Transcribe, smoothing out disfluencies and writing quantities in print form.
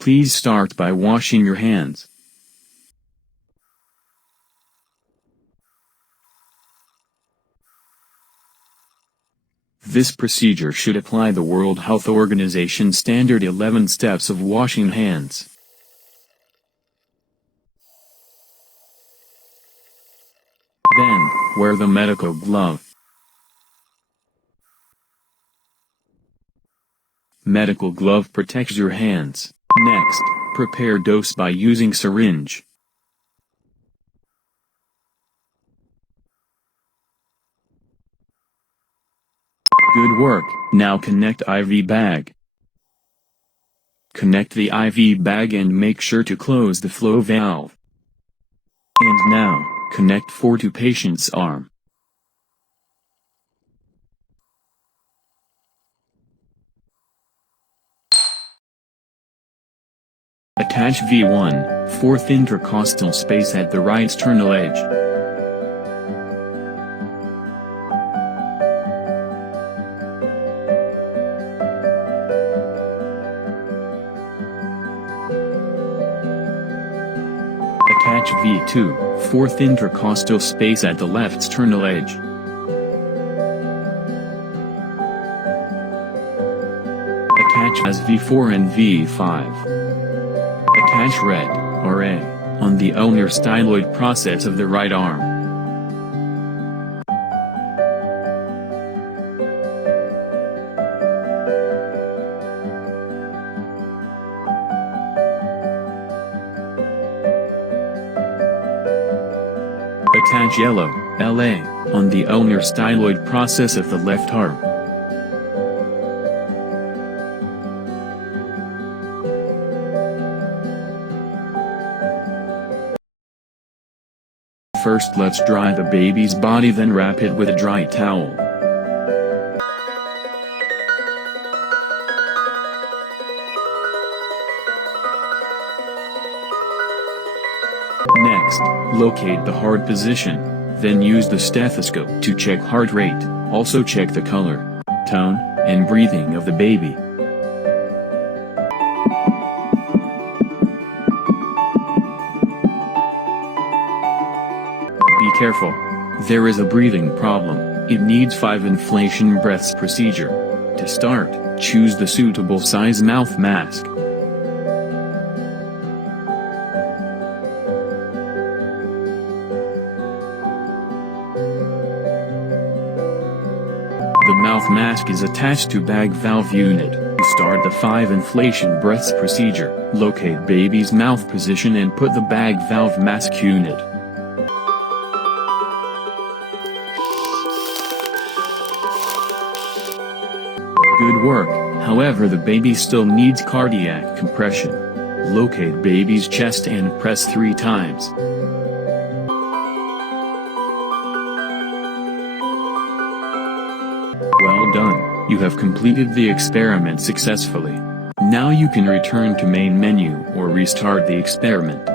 Please start by washing your hands. This procedure should apply the World Health Organization standard 11 steps of washing hands. Then, wear the medical glove. Medical glove protects your hands. Next, prepare dose by using syringe. Good work. Now connect IV bag. Connect the IV bag and make sure to close the flow valve. And now, connect for to patient's arm. Attach V1, fourth intercostal space at the right sternal edge. Attach V2, fourth intercostal space at the left sternal edge. Attach as V4 and V5. Attach red, RA, on the ulnar styloid process of the right arm. Attach yellow, LA, on the ulnar styloid process of the left arm. First let's dry the baby's body, then wrap it with a dry towel. Next, locate the heart position, then use the stethoscope to check heart rate, also check the color, tone, and breathing of the baby. Be careful. There is a breathing problem. It needs 5 inflation breaths procedure. To start, choose the suitable size mouth mask. The mouth mask is attached to bag valve unit. To start the 5 inflation breaths procedure, locate baby's mouth position and put the bag valve mask unit. Good work. However, the baby still needs cardiac compression. Locate baby's chest and press 3 times. Well done, you have completed the experiment successfully. Now you can return to main menu or restart the experiment.